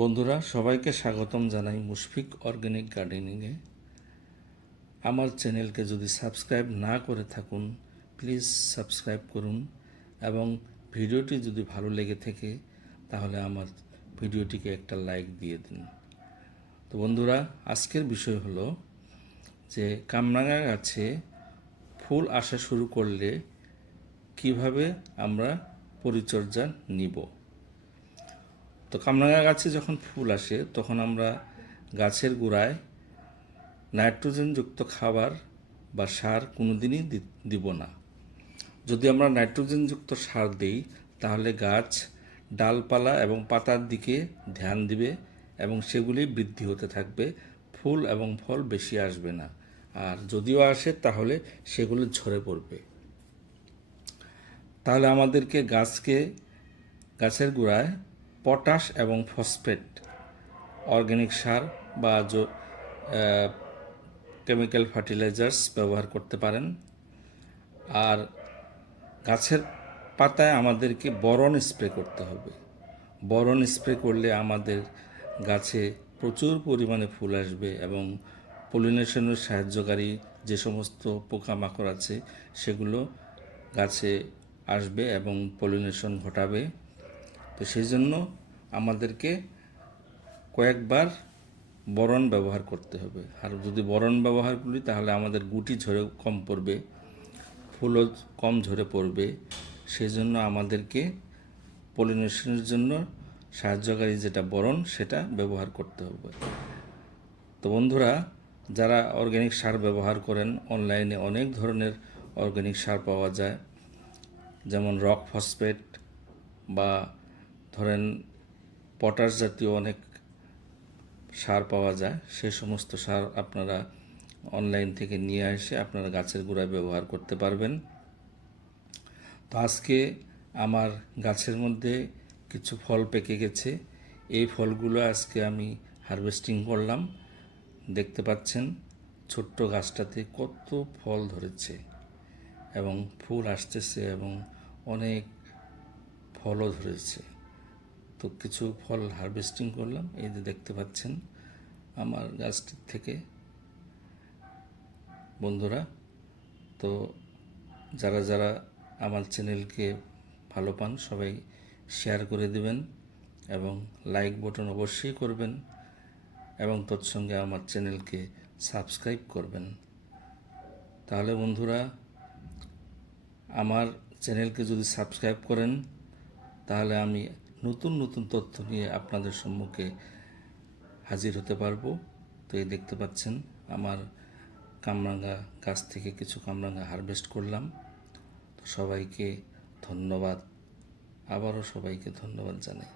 বন্ধুরা সবাইকে স্বাগতম জানাই মুশফিক অর্গানিক গার্ডেনিংয়ে। আমার চ্যানেলকে যদি সাবস্ক্রাইব না করে থাকুন প্লিজ সাবস্ক্রাইব করুন এবং ভিডিওটি যদি ভালো লেগে থাকে তাহলে আমার ভিডিওটিকে একটা লাইক দিয়ে দিন। তো বন্ধুরা, আজকের বিষয় হলো যে কামরাঙা গাছে ফুল আসা শুরু করলে কিভাবে আমরা পরিচর্যা নিব। তো কামরাঙা গাছে যখন ফুল আসে তখন আমরা গাছের গোড়ায় নাইট্রোজেনযুক্ত খাবার বা সার কোনোদিনই দিব না। যদি আমরা নাইট্রোজেনযুক্ত সার দিই তাহলে গাছ ডালপালা এবং পাতার দিকে ধ্যান দিবে এবং সেগুলি বৃদ্ধি হতে থাকবে, ফুল এবং ফল বেশি আসবে না, আর যদিও আসে তাহলে সেগুলো ঝরে পড়বে। তাহলে আমাদেরকে গাছের গোড়ায় পটাশ এবং ফসফেট অর্গানিক সার বা কেমিক্যাল ফার্টিলাইজার্স ব্যবহার করতে পারেন। আর গাছের পাতায় আমাদেরকে বোরন স্প্রে করতে হবে। বোরন স্প্রে করলে আমাদের গাছে প্রচুর পরিমাণে ফুল আসবে এবং পলিনেশনের সাহায্যকারী যে সমস্ত পোকামাকড় আছে সেগুলো গাছে আসবে এবং পলিনেশন ঘটাবে। তো সেই জন্য আমাদেরকে কয়েকবার বোরন ব্যবহার করতে হবে। আর যদি বোরন ব্যবহার করি তাহলে আমাদের গুটি ঝরে কম পড়বে, ফুলও কম ঝরে পড়বে। সেই জন্য আমাদেরকে পলিনেশনের জন্য সাহায্যকারী যেটা বোরন সেটা ব্যবহার করতে হবে। তো বন্ধুরা, যারা অর্গানিক সার ব্যবহার করেন, অনলাইনে অনেক ধরনের অর্গানিক সার পাওয়া যায়, যেমন রক ফসফেট বা ধরেন পটাশ জাতীয় অনেক সার পাওয়া যায়। সে সমস্ত সার আপনারা অনলাইন থেকে নিয়ে এসে আপনারা গাছের গোড়ায় ব্যবহার করতে পারবেন। তো আজকে আমার গাছের মধ্যে কিছু ফল পেকে গেছে। এই ফলগুলো আজকে আমি হারভেস্টিং করলাম। দেখতে পাচ্ছেন ছোট্ট গাছটাতে কত ফল ধরেছে এবং ফুল আসতেছে এবং অনেক ফলও ধরেছে। তো কিছু ফল হারভেস্টিং করলাম, এই যে দেখতে পাচ্ছেন আমার গাছটির থেকে। বন্ধুরা, তো যারা যারা আমার চ্যানেলকে ভালো পান সবাই শেয়ার করে দেবেন এবং লাইক বাটন অবশ্যই করবেন এবং তৎসঙ্গে আমার চ্যানেলকে সাবস্ক্রাইব করবেন। তাহলে বন্ধুরা, আমার চ্যানেলকে যদি সাবস্ক্রাইব করেন তাহলে আমি নতুন নতুন তথ্য নিয়ে আপনাদের সম্মুখে হাজির হতে পারবো। তো এই দেখতে পাচ্ছেন আমার কামরাঙা গাছ থেকে কিছু কামরাঙা হারভেস্ট করলাম। তো সবাইকে ধন্যবাদ, আবারও সবাইকে ধন্যবাদ জানাই।